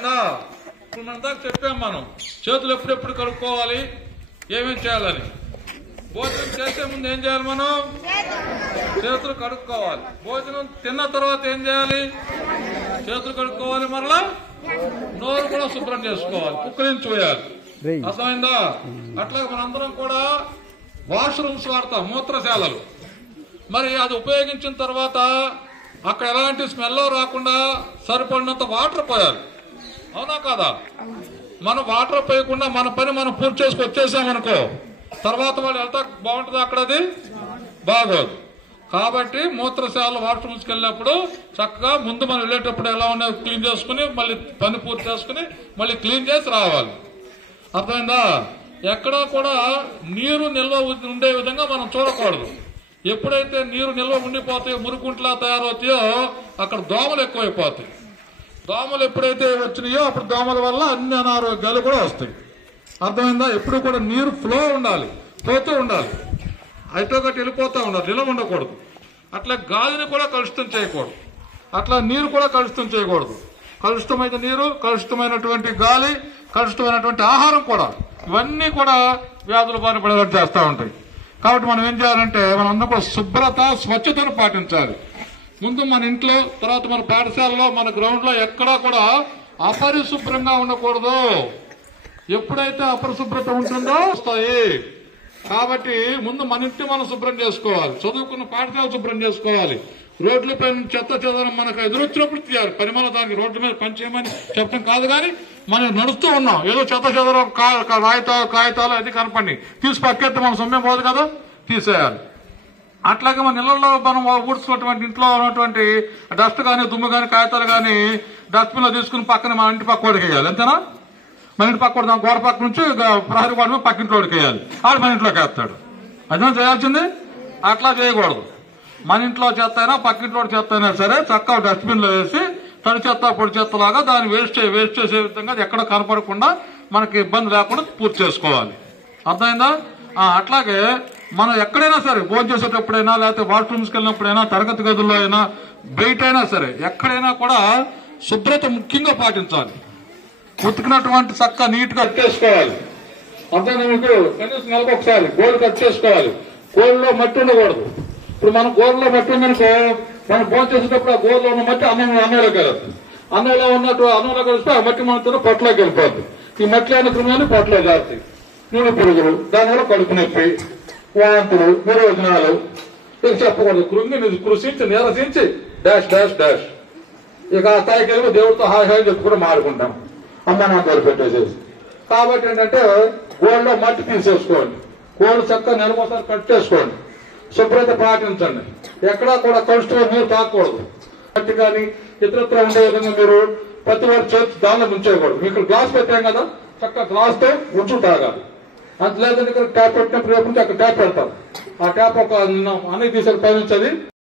అర్థమైందా? ఇప్పుడు మన దాకా చెప్పాం మనం చేతులు ఎప్పుడెప్పుడు కడుక్కోవాలి, ఏమేమి చేయాలని. భోజనం చేసే ముందు ఏం చేయాలి? మనం చేతులు కడుక్కోవాలి. భోజనం తిన్న తర్వాత ఏం చేయాలి? చేతులు కడుక్కోవాలి. మరలా నోరు కూడా శుభ్రం చేసుకోవాలి, పుక్కలించి వేయాలి. అర్థమైందా? అట్లాగే మనందరం కూడా వాష్రూమ్స్ వాడతాం, మూత్రశాలలు. మరి అది ఉపయోగించిన తర్వాత అక్కడ ఎలాంటి స్మెల్ రాకుండా సరిపడినంత వాటర్ పోయాలి. అవునా కాదా? మనం వాటర్ పోయకుండా మన పని మనం పూర్తి చేసుకు వచ్చేసామనుకో, తర్వాత వాళ్ళు వెళ్తా బాగుంటుంది, అక్కడ అది బాగోదు. కాబట్టి మూత్రశాల వాష్రూమ్స్కి వెళ్ళినప్పుడు చక్కగా ముందు మనం వెళ్ళేటప్పుడు ఎలా ఉన్నాయో క్లీన్ చేసుకుని మళ్ళీ పని పూర్తి చేసుకుని మళ్ళీ క్లీన్ చేసి రావాలి. అర్థమైందా? ఎక్కడా కూడా నీరు నిల్వ ఉండే విధంగా మనం చూడకూడదు. ఎప్పుడైతే నీరు నిల్వ ఉండిపోతాయో, మురుకుంట్లా తయారవుతాయో, అక్కడ దోమలు ఎక్కువైపోతాయి. దోమలు ఎప్పుడైతే వచ్చినాయో అప్పుడు దోమల వల్ల అన్ని అనారోగ్యాలు కూడా వస్తాయి. అర్థమైందా? ఎప్పుడు కూడా నీరు ఫ్లో ఉండాలి, పోతూ ఉండాలి, అటో గట్టి వెళ్ళిపోతూ ఉండాలి, నిల్వ ఉండకూడదు. అట్లా గాలిని కూడా కలుషితం చేయకూడదు, అట్లా నీరు కూడా కలుషితం చేయకూడదు. కలుషితమైన నీరు, కలుషితమైనటువంటి గాలి, కలుషితమైనటువంటి ఆహారం కూడా, ఇవన్నీ కూడా వ్యాధుల బారిన పడేలా చేస్తూ ఉంటాయి. కాబట్టి మనం ఏం చేయాలంటే మనందరం కూడా శుభ్రత, స్వచ్ఛతను పాటించాలి. ముందు మన ఇంట్లో, తర్వాత మన పాఠశాలలో, మన గ్రౌండ్ లో ఎక్కడా కూడా అపరిశుభ్రంగా ఉండకూడదు. ఎప్పుడైతే అపరిశుభ్రత ఉంటుందో వస్తాయి. కాబట్టి ముందు మన ఇంటి మనం శుభ్రం చేసుకోవాలి, చదువుకున్న పాఠశాల శుభ్రం చేసుకోవాలి. రోడ్లపై చెత్త చెదరం మనకు ఎదురొచ్చినప్పుడు తీయాలి. పని మన దానికి రోడ్ల మీద పని చేయమని చెప్పడం కాదు, కానీ మనం నడుస్తూ ఉన్నాం, ఏదో చెత్త చెదరం కాగితాలు అది కనపడి తీసి పక్కెత్తే మన సొమ్మే పోదు కదా, తీసేయాలి. అట్లాగే మన ఇళ్లలో మనం ఊడ్చుకున్నటువంటి ఇంట్లో ఉన్నటువంటి డస్ట్ కానీ, దుమ్ము కానీ, కాగితాలు కానీ డస్ట్బిన్ లో తీసుకుని పక్కన మన ఇంటి పక్క వాడికి వేయాలి. అంతేనా? మన ఇంటి పక్క గోడ పక్క నుంచి ప్రహరీ గోడ మీద పక్కింట్లో వాడికి వేయాలి, ఆడు మన ఇంట్లోకి వేస్తాడు. అదే చేయాల్సింది. అట్లా చేయకూడదు. మన ఇంట్లో చెత్త అయినా పక్కింట్లో చెత్త అయినా సరే చక్కగా డస్ట్బిన్ లో వేసి తడి చెత్త పొడి చెత్తలాగా దాన్ని వేస్ట్ చేసే విధంగా ఎక్కడ కనపడకుండా మనకి ఇబ్బంది లేకుండా పూర్తి చేసుకోవాలి. అర్థమైందా? అట్లాగే మనం ఎక్కడైనా సరే భోజనం చేసేటప్పుడైనా, లేకపోతే వాష్రూమ్స్కి వెళ్ళినప్పుడైనా, తరగతి గదుల్లో అయినా, బయట అయినా సరే ఎక్కడైనా కూడా శుభ్రత ముఖ్యంగా పాటించాలి. ఉతికినటువంటి చక్క నీట్ గా కట్ చేసుకోవాలి. అర్థమైందా మీకు? కనీసం నెలకు ఒకసారి గోళ్ళు కట్ చేసుకోవాలి. గోళ్ళలో మట్టి ఉండకూడదు. ఇప్పుడు మనం గోళ్ళలో మట్టి ఉందనుకో, మనం భోజనం చేసేటప్పుడు ఆ గోళ్ళలో ఉన్న మట్టి అన్నంలోకి వెళ్ళదు. అన్నంలో కలిస్తే ఆ మట్టి మనతో పొట్టలోకి వెళ్ళిపోద్ది. ఈ మట్టి అయిన క్రిమిని పొట్టలో జారుతాయి. నూనె పురుగులు, దానివల్ల కడుపు నొప్పి, వాంతులు, విరోచనాలు. ఇక చెప్పకూడదు. కృషించి నిరసించి డాష్ డాష్ డాష్. ఇక ఆ స్థాయికి వెళ్ళి దేవుడితో హాయి చెప్పుకుంటూ మాడుకుంటాం, అమ్మ నా తోడు పెట్టేసేసి. కాబట్టి ఏంటంటే గోళ్ళలో మట్టి తీసేసుకోండి, గోళ్ళు చక్కగా నెలకోసారి కట్ చేసుకోండి, శుభ్రత పాటించండి. ఎక్కడా కూడా కలుషితమైన నీరు తాకూడదు. మట్టి కానీ ఇతరత్ర ఉండే విధంగా మీరు ప్రతి వారి చేతి దానిలో ముంచేయకూడదు. మీకు గ్లాస్ పెట్టాం కదా, చక్కగా గ్లాస్ తో ఉంచు తాగాలి. అంత లేదంటే ట్యాప్ పెట్టినప్పుడు రేపు నుంచి అక్కడ ట్యాప్ పెడతారు. ఆ ట్యాప్ ఒక అన్ని తీసేది పయనించది.